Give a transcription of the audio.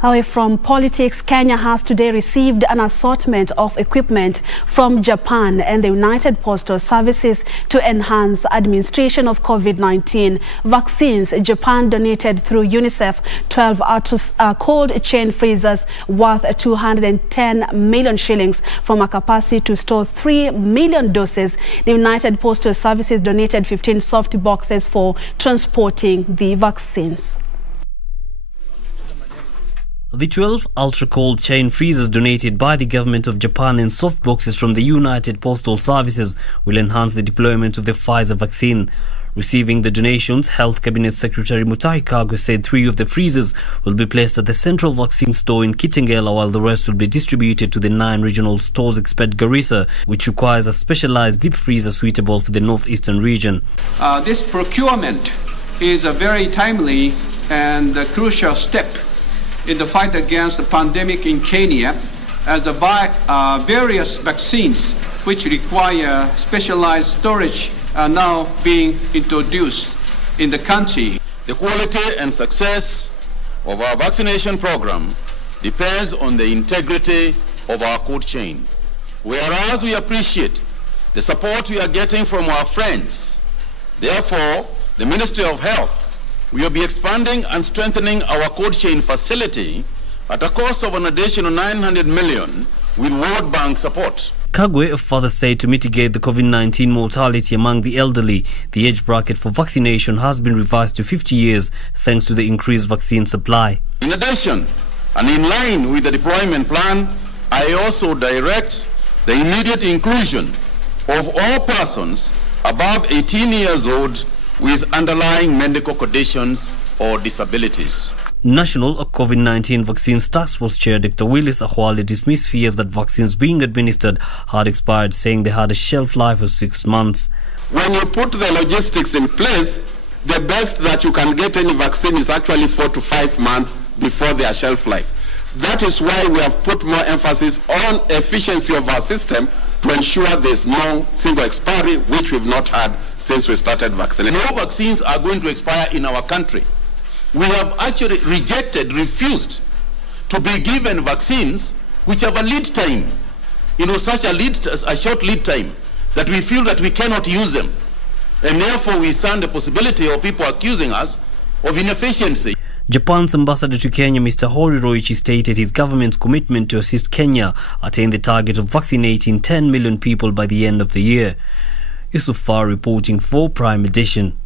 Away from politics, Kenya has today received an assortment of equipment from Japan and the United Postal Services to enhance administration of COVID-19 vaccines. Japan donated through UNICEF 12 cold chain freezers worth 210 million shillings from a capacity to store 3 million doses. The United Postal Services donated 15 soft boxes for transporting the vaccines. The 12 ultra-cold chain freezers donated by the government of Japan and soft boxes from the United Postal Services will enhance the deployment of the Pfizer vaccine. Receiving the donations, Health Cabinet Secretary Mutahi Kagwe said 3 of the freezers will be placed at the central vaccine store in Kitengela, while the rest will be distributed to the 9 regional stores except Garissa, which requires a specialized deep freezer suitable for the northeastern region. This procurement is a very timely and crucial step in the fight against the pandemic in Kenya, as the various vaccines which require specialized storage are now being introduced in the country. The quality and success of our vaccination program depends on the integrity of our cold chain. Whereas we appreciate the support we are getting from our friends, therefore, the Ministry of Health will be expanding and strengthening our cold chain facility at a cost of an additional 900 million with World Bank support. Kagwe further said to mitigate the COVID-19 mortality among the elderly, the age bracket for vaccination has been revised to 50 years thanks to the increased vaccine supply. In addition, and in line with the deployment plan, I also direct the immediate inclusion of all persons above 18 years old with underlying medical conditions or disabilities. National COVID-19 Vaccines Task Force Chair Dr. Willis Ahwale dismissed fears that vaccines being administered had expired, saying they had a shelf life of 6 months. When you put the logistics in place, the best that you can get any vaccine is actually 4 to 5 months before their shelf life. That is why we have put more emphasis on efficiency of our system to ensure there's no single expiry, which we've not had since we started vaccinating. No vaccines are going to expire in our country. We have actually refused to be given vaccines which have a lead time, such a short lead time that we feel that we cannot use them. And therefore we stand the possibility of people accusing us of inefficiency. Japan's ambassador to Kenya, Mr. Hori Roichi, stated his government's commitment to assist Kenya attain the target of vaccinating 10 million people by the end of the year. Yusuf Far reporting for Prime Edition.